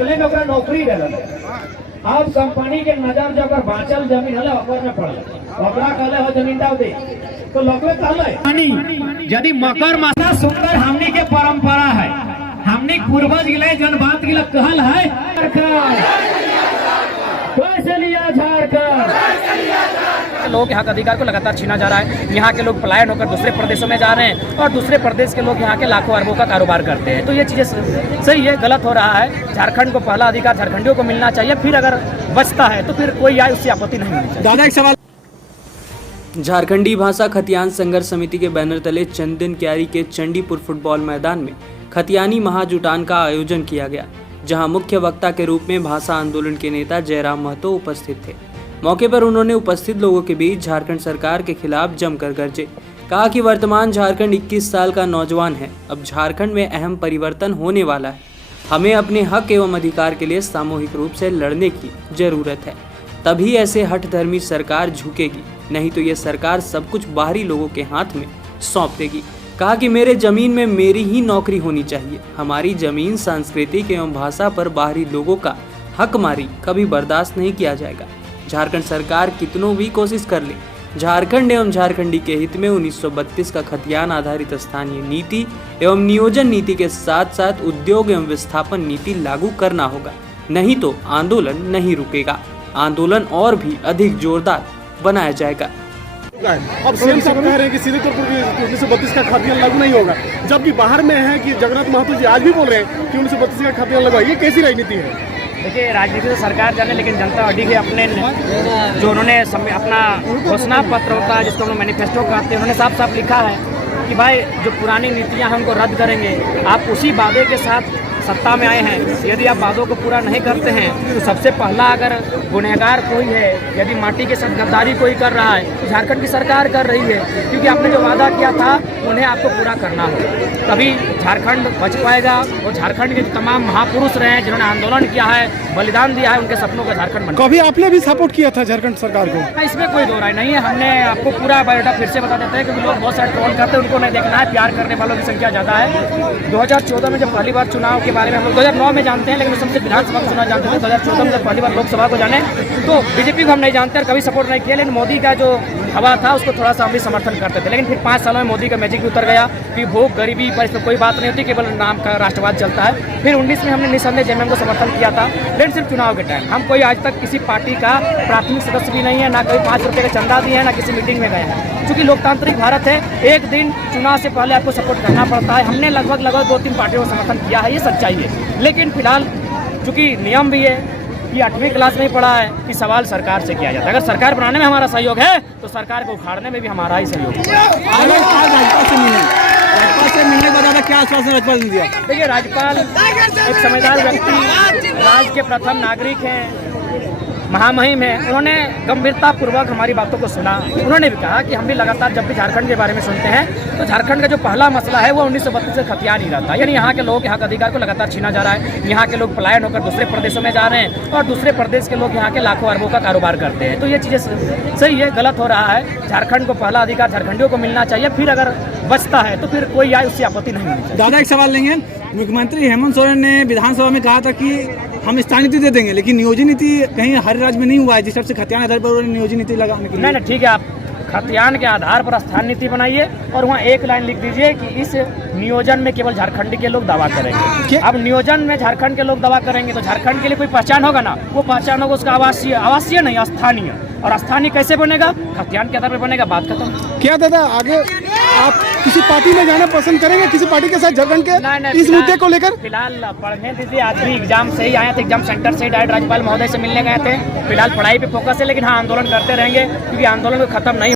निकले में ओकरा नौकरी रहल। अब कंपनी के नजर जब बाँचल जमीन हले ओकर में पड़ल, ओकरा कहले हो जमीन दाव दे तो लोगवे कहले यदि मकर मासा सुंदर हमनी के परंपरा है, हमनी पूर्वज गिले जन बात गिला कहल है कैसे लिया झारखंड। लोगों के हक अधिकार को लगातार छीना जा रहा है। यहाँ के लोग पलायन होकर दूसरे प्रदेशों में जा रहे हैं और दूसरे प्रदेश के लोग यहाँ के लाखों अरबों का कारोबार करते हैं। तो ये चीजें सही है, गलत हो रहा है। झारखंड को पहला अधिकार झारखंडियों को मिलना चाहिए, फिर अगर बचता है तो फिर कोई आए उससे आपत्ति नहीं होनी चाहिए। दादा एक सवाल, झारखंडी भाषा खतियान संघर्ष समिति के बैनर तले चंदन क्यारी के चंडीपुर फुटबॉल मैदान में खतियानी महाजुटान का आयोजन किया गया, जहां मुख्य वक्ता के रूप में भाषा आंदोलन के नेता जयराम महतो उपस्थित थे। मौके पर उन्होंने उपस्थित लोगों के बीच झारखंड सरकार के खिलाफ जमकर गरजे। कहा कि वर्तमान झारखंड 21 साल का नौजवान है, अब झारखंड में अहम परिवर्तन होने वाला है। हमें अपने हक एवं अधिकार के लिए सामूहिक रूप से लड़ने की जरूरत है, तभी ऐसे हठधर्मी सरकार झुकेगी, नहीं तो ये सरकार सब कुछ बाहरी लोगों के हाथ में सौंप देगी। कहा कि मेरे जमीन में मेरी ही नौकरी होनी चाहिए। हमारी जमीन, सांस्कृतिक एवं भाषा पर बाहरी लोगों का हकमारी कभी बर्दाश्त नहीं किया जाएगा। झारखंड सरकार कितनों भी कोशिश कर ले, झारखंड एवं झारखंडी के हित में 1932 का खतियान आधारित स्थानीय नीति एवं नियोजन नीति के साथ साथ उद्योग एवं विस्थापन नीति लागू करना होगा, नहीं तो आंदोलन नहीं रुकेगा। आंदोलन और भी अधिक जोरदार बनाया जाएगा। अब सीएम साहब कह रहे हैं कि सीधे तौर पर 1932 का खतियान लागू नहीं होगा, जबकि बाहर में है कि जगन्नाथ महतो जी आज भी बोल रहे हैं कि 1932 का खतियान लगा। ये कैसी राजनीति है? देखिए, राजनीति तो सरकार जाने, लेकिन जनता अड़ी है। अपने जो उन्होंने अपना घोषणा पत्र होता है जिसको हम मैनिफेस्टो कहते हैं, उन्होंने साफ साफ लिखा है कि भाई जो पुरानी नीतियां हमको रद्द करेंगे। आप उसी वादे के साथ सत्ता में आए हैं, यदि आप वादों को पूरा नहीं करते हैं तो सबसे पहला अगर गुनहगार कोई है, यदि माटी के साथ गद्दारी कोई कर रहा है तो झारखंड की सरकार कर रही है, क्योंकि आपने जो वादा किया था उन्हें आपको पूरा करना होगा, तभी झारखंड बच पाएगा। और झारखंड के तमाम महापुरुष रहे हैं जिन्होंने आंदोलन किया है, बलिदान दिया है, उनके सपनों का झारखंड बना। कभी आपने भी सपोर्ट किया था झारखंड सरकार को? इसमें कोई दो राय नहीं है। हमने आपको पूरा बायोडाटा फिर से बता देते हैं, क्योंकि लोग बहुत सारे ट्रोल करते हैं, उनको नहीं देखना है। प्यार करने वालों की संख्या ज़्यादा है। 2014 में जब पहली बार चुनाव के बारे में हम लोग 2009 में जानते हैं, लेकिन उस समय विधानसभा को चुनाव जानते थे। 2014 में जब पहली बार लोकसभा को जाने तो बीजेपी को हम नहीं जानते और कभी सपोर्ट नहीं किया, लेकिन मोदी का जो हवा था उसको थोड़ा सा हम भी समर्थन करते थे। लेकिन फिर 5 सालों में मोदी का मैजिक भी उतर गया कि भूख, गरीबी पर इसमें कोई बात नहीं होती, केवल नाम का राष्ट्रवाद चलता है। फिर 19 में हमने निसंदेह जेएमएम को समर्थन किया था, लेकिन सिर्फ चुनाव के टाइम। हम कोई आज तक किसी पार्टी का प्राथमिक सदस्य भी नहीं है, ना कोई 5 रुपये का चंदा दिए हैं, ना किसी मीटिंग में गए हैं। चूँकि लोकतांत्रिक भारत है, एक दिन चुनाव से पहले आपको सपोर्ट करना पड़ता है। हमने लगभग 2-3 पार्टियों को समर्थन किया है, ये सच्चाई है। लेकिन फिलहाल चूँकि नियम भी है कि 8वीं क्लास में ही पढ़ा है कि सवाल सरकार से किया जाता है। अगर सरकार बनाने में हमारा सहयोग है तो सरकार को उखाड़ने में भी हमारा ही सहयोग है। राज्यपाल से मिलने के बाद क्या आश्वासन राज्यपाल ने दिया? देखिए, राज्यपाल एक समझदार व्यक्ति, राज्य के प्रथम नागरिक हैं, महामहिम है। उन्होंने गंभीरता पूर्वक हमारी बातों को सुना। उन्होंने भी कहा कि हम भी लगातार जब भी झारखंड के बारे में सुनते हैं तो झारखंड का जो पहला मसला है वो 1932 से खतियान ही रहता है, यानी यहाँ के लोगों के हक अधिकार को लगातार छीना जा रहा है। यहाँ के लोग पलायन होकर दूसरे प्रदेशों में जा रहे हैं और दूसरे प्रदेश के लोग यहाँ के लाखों अरबों का कारोबार करते हैं। तो ये चीज़ें सही है, गलत हो रहा है। झारखंड को पहला अधिकार झारखंडियों को मिलना चाहिए, फिर अगर बचता है तो फिर कोई आए उससे आपत्ति नहीं होनी चाहिए। दादा एक सवाल लेंगे, मुख्यमंत्री हेमंत सोरेन ने विधानसभा में कहा था कि हम स्थानीय नीति दे देंगे, लेकिन नियोजन नीति कहीं हर राज्य में नहीं हुआ है, जिस तरह से खतियान आधार पर नियोजन नीति लगाने के लिए। नहीं, ठीक है, आप खतियान के आधार पर स्थान नीति बनाइए और वहाँ एक लाइन लिख दीजिए कि इस नियोजन में केवल झारखंड के लोग दावा करेंगे। अब नियोजन में झारखंड के लोग दावा करेंगे तो झारखंड के लिए कोई पहचान होगा ना, वो पहचान होगा उसका आवासीय नहीं, स्थानीय। और स्थानीय कैसे बनेगा? खतियान के आधार पर बनेगा, बात खत्म। क्या दादा आगे आप किसी पार्टी में जाना पसंद करेंगे, किसी पार्टी के साथ झारखंड के इस मुद्दे को लेकर? फिलहाल पढ़ने दीजिए, आज भी एग्जाम से ही आए थे, एग्जाम सेंटर से ही डायरेक्ट राज्यपाल महोदय से मिलने गए थे। फिलहाल पढ़ाई पे फोकस है, लेकिन हाँ, आंदोलन करते रहेंगे, क्योंकि आंदोलन को खत्म नहीं